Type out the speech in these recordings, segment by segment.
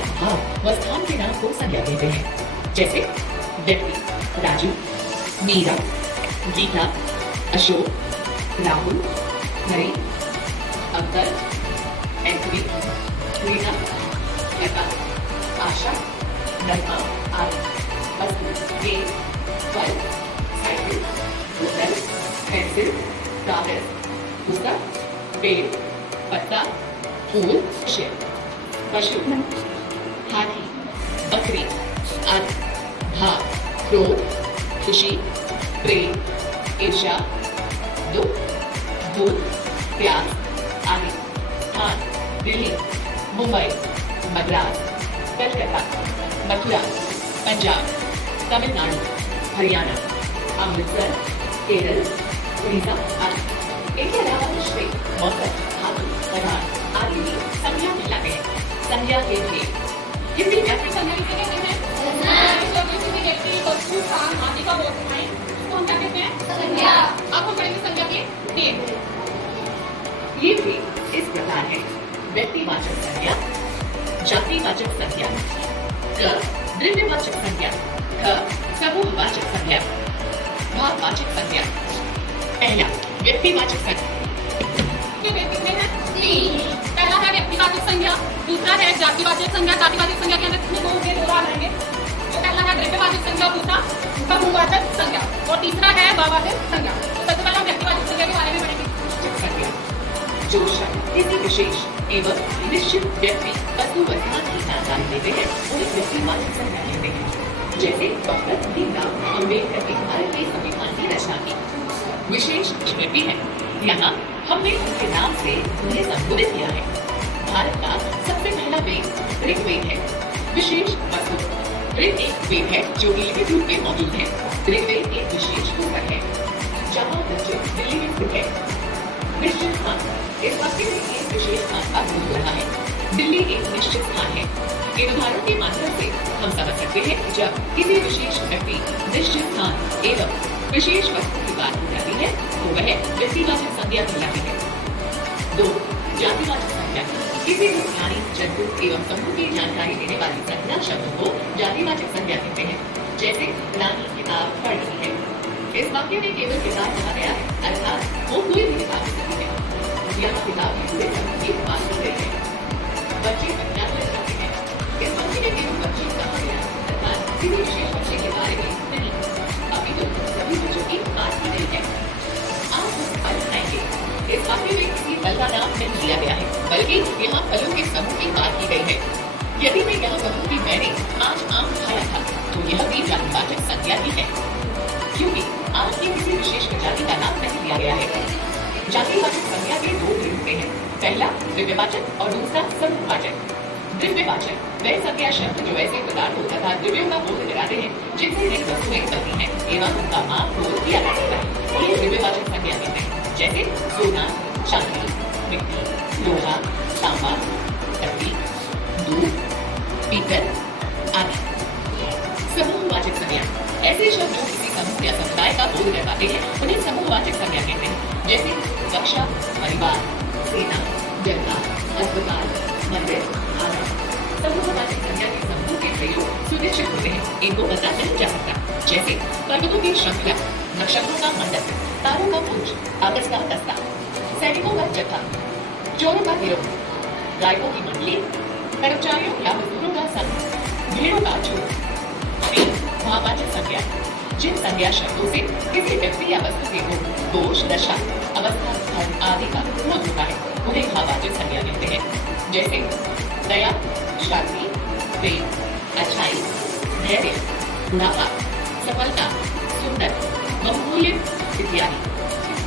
स्थान, भाव व स्थान के नाम को संज्ञा कहते हैं। जैसे व्यक्ति राजू, मीरा, गीता, अशोक, राहुल, हरी, अंकल, एंथनी, रीना, लता, आशा, नरमा आदि। वस्तु गेंद, फल, साइकिल, बोतल, पेंसिल, कागज, पुस्तक, पेड़, पत्ता, फूल, शेर। पशु हाथी, बकरी आदि। भाव क्रोध, खुशी, प्रेम, ईर्ष्या, दुख, भूख, प्यास आदि। स्थान दिल्ली, मुंबई, मद्रास, कलकत्ता, मथुरा, पंजाब, तमिलनाडु, हरियाणा, अमृतसर, केरल, उड़ीसा आदि। इनके अलावा रिश्ते, मौसम, धातु, पदार्थ आदि भी संज्ञा कहलाते हैं। संज्ञा के लिए किसी व्यक्ति संज्ञा किसे कहते हैं? जब किसी व्यक्ति, वस्तु, स्थान आदि का बोध उठाएं तो हम क्या कहते हैं? संज्ञा। अब हम पढ़ेंगे संज्ञा के नियम। ये भी इस प्रकार है। व्यक्तिवाचक संज्ञा, जातिवाचक संज्ञा, क द्रव्यवाचक संज्ञा, ख समूहवाचक संज्ञा, भाववाचक संज्ञा। पहला व्यक्तिवाचक संज्ञा। पहला है व्यक्तिवाचक संज्ञा, दूसरा है जातिवाचक संज्ञा। जातिवाचक संज्ञा के अंदर इसमें दो रहेंगे। जो पहला है द्रव्यवाचक संज्ञा, दूसरा समूहवाचक संज्ञा और तीसरा है भाववाचक संज्ञा। तो सबसे पहले हम व्यक्तिवाचक संज्ञा के बारे में पढ़ेंगे। संज्ञा जो शब्द किसी विशेष एवं निश्चित व्यक्ति, वस्तु व स्थान की जानकारी देते हैं उन्हें व्यक्तिवाचक संज्ञा कहते हैं। जैसे डॉक्टर भीमराव अम्बेडकर ने भारत के संविधान की रचना की। विशेष व्यक्ति है, यहाँ हमने उनके नाम से उन्हें संबोधित किया है। भारत का सबसे पहला वेद ऋग्वेद है। विशेष वस्तु ऋग एक वेद है जो लिखित रूप में मौजूद है। ऋग्वेद एक विशेष पुस्तक है जहाँ मस्जिद दिल्ली में स्थित है। निश्चित स्थान, इस वाक्य में एक विशेष स्थान का बोध रहा है। दिल्ली एक निश्चित स्थान है। इन उदाहरणों के माध्यम से हम समझ सकते हैं जब किसी विशेष व्यक्ति, निश्चित स्थान एवं विशेष वस्तु की बात की जाती है तो वह व्यक्तिवाचक संज्ञा कहलाती है। 2. जातिवाचक संज्ञा। किसी भी प्राणी, जंतु एवं समूह की जानकारी देने वाली संज्ञा शब्द को जातिवाचक संज्ञा कहते हैं। जैसे रानी किताब पढ़ रही है। इस वाक्य में केवल किताब कहा गया है, अर्थात वो कोई भी किताब हो सकती है। यहाँ किताब के पूरे समूह की बात की गई है। बच्चे विज्ञान में करते हैं। इस वाक्य में केवल बच्चे कहा गया, अर्थात किसी विशेष बच्चे के बारे में नहीं, अभी तो सभी बच्चों की बात की गई है। आप फल खाएंगे। इस वाक्य में किसी फल का नाम नहीं लिया गया है, बल्कि यहाँ फलों के समूह की बात की गई है। यदि मैं यहाँ कहूँ कि मैंने आज आम खाया था तो यह भी जातिवाचक संज्ञा ही है, क्योंकि आम की किसी विशेष प्रजाति का नाम नहीं लिया गया है। जातिवाचक संज्ञा के दो रूप होते हैं, पहला द्रव्यवाचक और दूसरा समूहवाचक। द्रव्यवाचक वह संज्ञा शब्द जो ऐसे पदार्थों तथा द्रव्यों का बोध कराते हैं जिनसे नई वस्तुएं बनती हैं एवं उनका माप तोल किया जा सकता है। ये द्रव्यवाचक संज्ञा कहते हैं। जैसे सोना, चांदी, मिट्टी, लोहा, तांबा, लकड़ी, दूध, पीतल आदि। समूहवाचक संज्ञा ऐसे शब्द जो किसी समूह या समुदाय का बोध करवाते हैं उन्हें समूहवाचक संज्ञा कहते हैं। जैसे कक्षा, परिवार, सेना, जनता, अस्पताल, मंदिर आदि। समूहवाचक संज्ञा के समूह के प्रयोग सुनिश्चित होते हैं, इनको पता चल जा सकता। जैसे पर्वतों की श्रृंखला, नक्षत्रों का मंडल, तारों का पुंज, आकाश का दस्ता, सैनिकों का जत्था, चोरों का गिरोह, गायकों की मंडली, कर्मचारियों या मजदूरों का संघ, भेड़ों का झुंड। भाववाचक संज्ञा जिन संज्ञा शब्दों से किसी व्यक्ति या वस्तु के गुण, दोष, दशा, अवस्था, धर्म आदि का बोध होता है उन्हें भाववाचक संज्ञा कहते हैं। जैसे दया, शांति, प्रेम, अच्छाई, धैर्य, बुढ़ापा, सफलता, सुंदर, बहुमूल्य इत्यादि।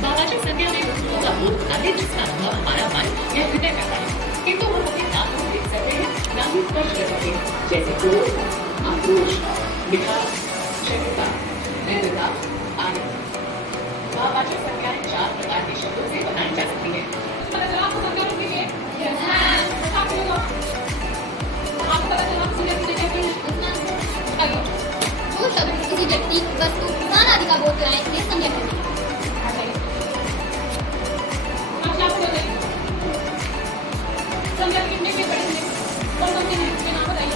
भाववाचक संज्ञा में वस्तुओं का बोध होता है जिसका अनुभव हमारा मन या हृदय करता है, किंतु हम अपने नाम को देख सकते हैं, ना ही स्पर्श कर सकते हैं। जैसे क्रोध, आक्रोश, मिठास, शत्रुता, निर्दयता आदि। भाववाचक संज्ञाएं 4 प्रकार के शब्दों से बनाई जा सकती है। जो शब्द किसी व्यक्ति, वस्तु, स्थान आदि का बोध कराएं उन्हें संज्ञा कहते हैं। संज्ञा कितने के पढ़ेंगे? कौन कौन से हैं? नाम बताइए।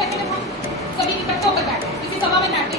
है कि जब हम सभी इकट्ठे होकर बैठे हैं, किसी सभा में बैठते